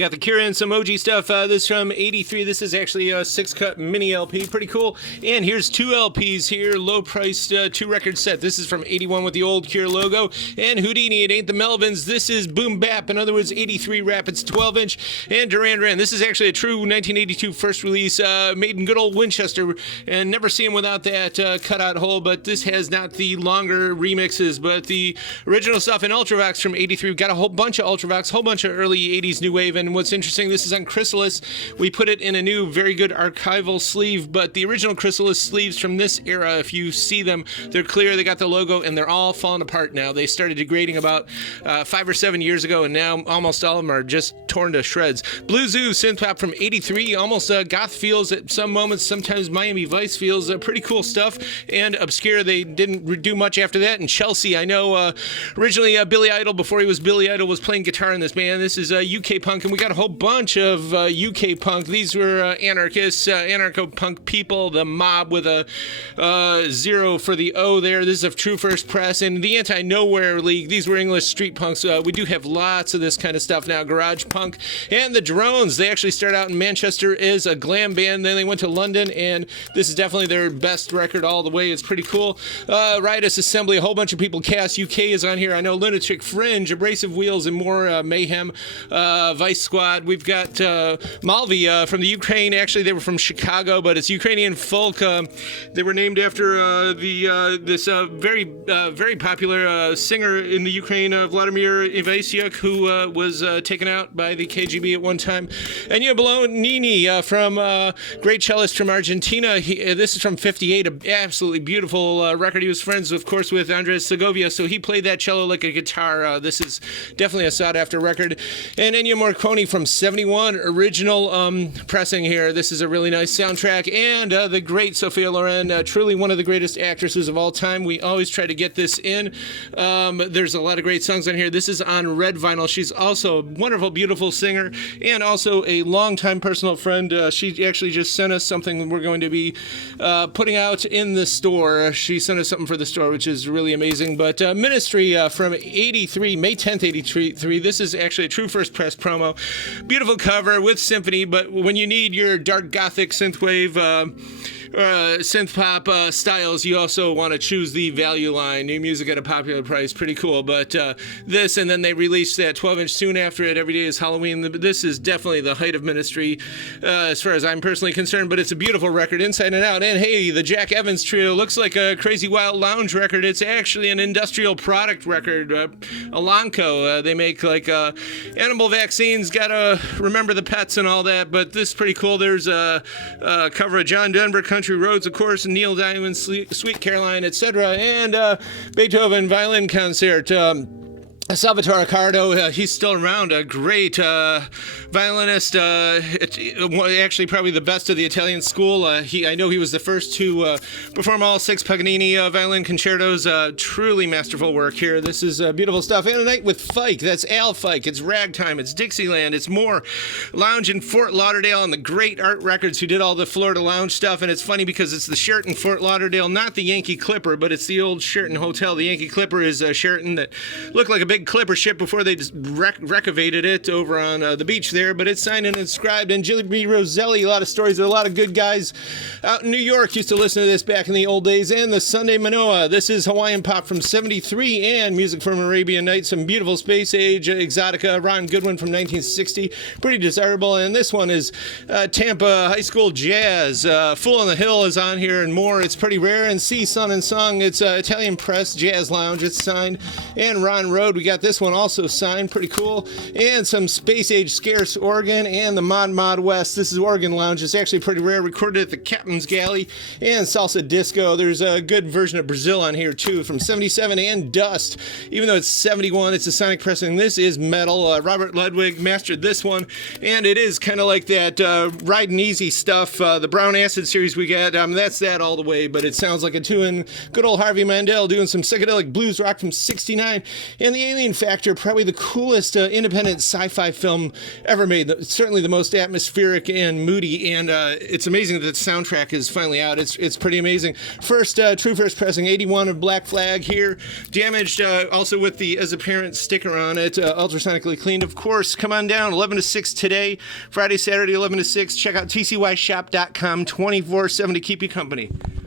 got the Kira and some OG stuff. This from 83. This is actually a 6-cut mini LP. Pretty cool. And here's 2 LPs here. Low-priced 2-record set. This is from 81 with the old Kira logo. And Houdini, It Ain't the Melvins. This is Boom Bap. In other words, 83 Rapids 12-inch. And Duran Duran. This is actually a true 1982 first release made in good old Winchester. And never see him without that cutout hole. But this has not the longer remixes, but the original stuff in Ultravox from 83. We've got a whole bunch of Ultravox, whole bunch of early 80s new wave. And what's interesting, this is on Chrysalis. We put it in a new, very good archival sleeve, but the original Chrysalis sleeves from this era, if you see them, they're clear, they got the logo, and they're all falling apart now. They started degrading about 5 or 7 years ago, and now almost all of them are just torn to shreds. Blue Zoo synth pop from 83, almost goth feels at some moments, sometimes Miami Vice feels, pretty cool stuff. And Obscure, they didn't do much after that. And Chelsea, I know originally Billy Idol, before he was Billy Idol, was playing guitar in this band. This is UK punk, and we got a whole bunch of UK punk. These were anarchists, anarcho-punk people, the Mob with a 0 for the O there. This is a True First Press, and the Anti-Nowhere League. These were English street punks. We do have lots of this kind of stuff now. Garage punk. And the Drones, they actually started out in Manchester as a glam band, then they went to London, and this is definitely their best record all the way. It's pretty cool. Riotous Assembly, a whole bunch of people cast. UK is on here. I know Lunatic Fringe, Abrasive Wheels, and more Mayhem. Vice Squad. We've got Malvi from the Ukraine. Actually, they were from Chicago, but it's Ukrainian folk. They were named after this very popular singer in the Ukraine, Vladimir Ivasiuk, who was taken out by the KGB at one time. And Bologna from great cellist from Argentina. This is from 58, an absolutely beautiful record. He was friends, of course, with Andres Segovia, so he played that cello like a guitar. This is definitely a sought-after record. And Ennio Morricone from 71, original pressing here. This is a really nice soundtrack. And the great Sophia Loren, truly one of the greatest actresses of all time. We always try to get this in. There's a lot of great songs on here. This is on red vinyl. She's also a wonderful, beautiful singer, and also a longtime personal friend. She actually just sent us something we're going to be putting out in the store. She sent us something for the store, which is really amazing. But Ministry from 83, May 10th, 83. This is actually a True First Press promo. Beautiful cover with symphony, but when you need your dark gothic synthwave synth pop styles, you also want to choose the value line. New music at a popular price, pretty cool. But this, and then they released that 12-inch soon after it. Every Day is Halloween. This is definitely the height of Ministry as far as I'm personally concerned, but it's a beautiful record inside and out. And hey, the Jack Evans Trio looks like a Crazy Wild Lounge record. It's actually an industrial product record. Elanco, they make like animal vaccines, gotta remember the pets and all that, but this is pretty cool. There's a cover of John Denver, Country Roads, of course, Neil Diamond, Sweet Caroline, etc., and Beethoven Violin Concert. Salvatore Accardo, he's still around, a great violinist, actually probably the best of the Italian school. I know he was the first to perform all 6 Paganini violin concertos. Truly masterful work here. This is beautiful stuff. And A Night with Fike, that's Al Fike. It's Ragtime, it's Dixieland, it's more Lounge in Fort Lauderdale, and the great Art Records who did all the Florida Lounge stuff. And it's funny because it's the Sheraton Fort Lauderdale, not the Yankee Clipper, but it's the old Sheraton Hotel. The Yankee Clipper is a Sheraton that looked like a big Clipper ship before they just recavated it over on the beach there, but it's signed and inscribed. And Jilly B. Roselli, a lot of stories. There are a lot of good guys out in New York used to listen to this back in the old days. And the Sunday Manoa, this is Hawaiian pop from 73, and music from Arabian Nights, some beautiful space age exotica. Ron Goodwin from 1960, pretty desirable. And this one is Tampa High School Jazz. Fool on the Hill is on here and more. It's pretty rare. And See Sun and Song, it's Italian Press Jazz Lounge, it's signed. And Ron Road, we got this one also signed, pretty cool. And some space age scarce organ, and the Mod West, this is Organ Lounge. It's actually pretty rare, recorded at the Captain's Galley. And Salsa Disco, there's a good version of Brazil on here too from 77, and Dust, even though it's 71, it's a sonic pressing. This is metal. Robert Ludwig mastered this one, and it is kind of like that Riding Easy stuff, the Brown Acid series we got. That's that all the way, but it sounds like a tune. Good old Harvey Mandel doing some psychedelic blues rock from 69. And the Alien Alien Factor, probably the coolest independent sci-fi film ever made. Certainly the most atmospheric and moody, and it's amazing that the soundtrack is finally out. It's pretty amazing. True first pressing, 81 of Black Flag here. Damaged also with the As a Parent sticker on it. Ultrasonically cleaned, of course. Come on down, 11 to 6 today. Friday, Saturday, 11 to 6. Check out tcyshop.com 24/7 to keep you company.